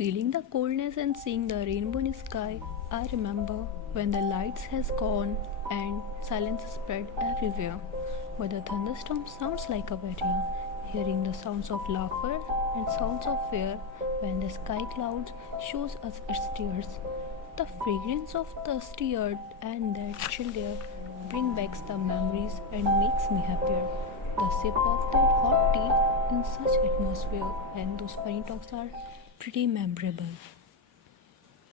Feeling the coldness and seeing the rainbow in the sky, I remember when the lights has gone and silence spread everywhere. But the thunderstorm sounds like a wedding, hearing the sounds of laughter and sounds of fear when the sky clouds shows us its tears. The fragrance of thirsty earth and that chill air bring back the memories and makes me happier. The sip of that hot tea in such atmosphere and those funny talks are pretty memorable.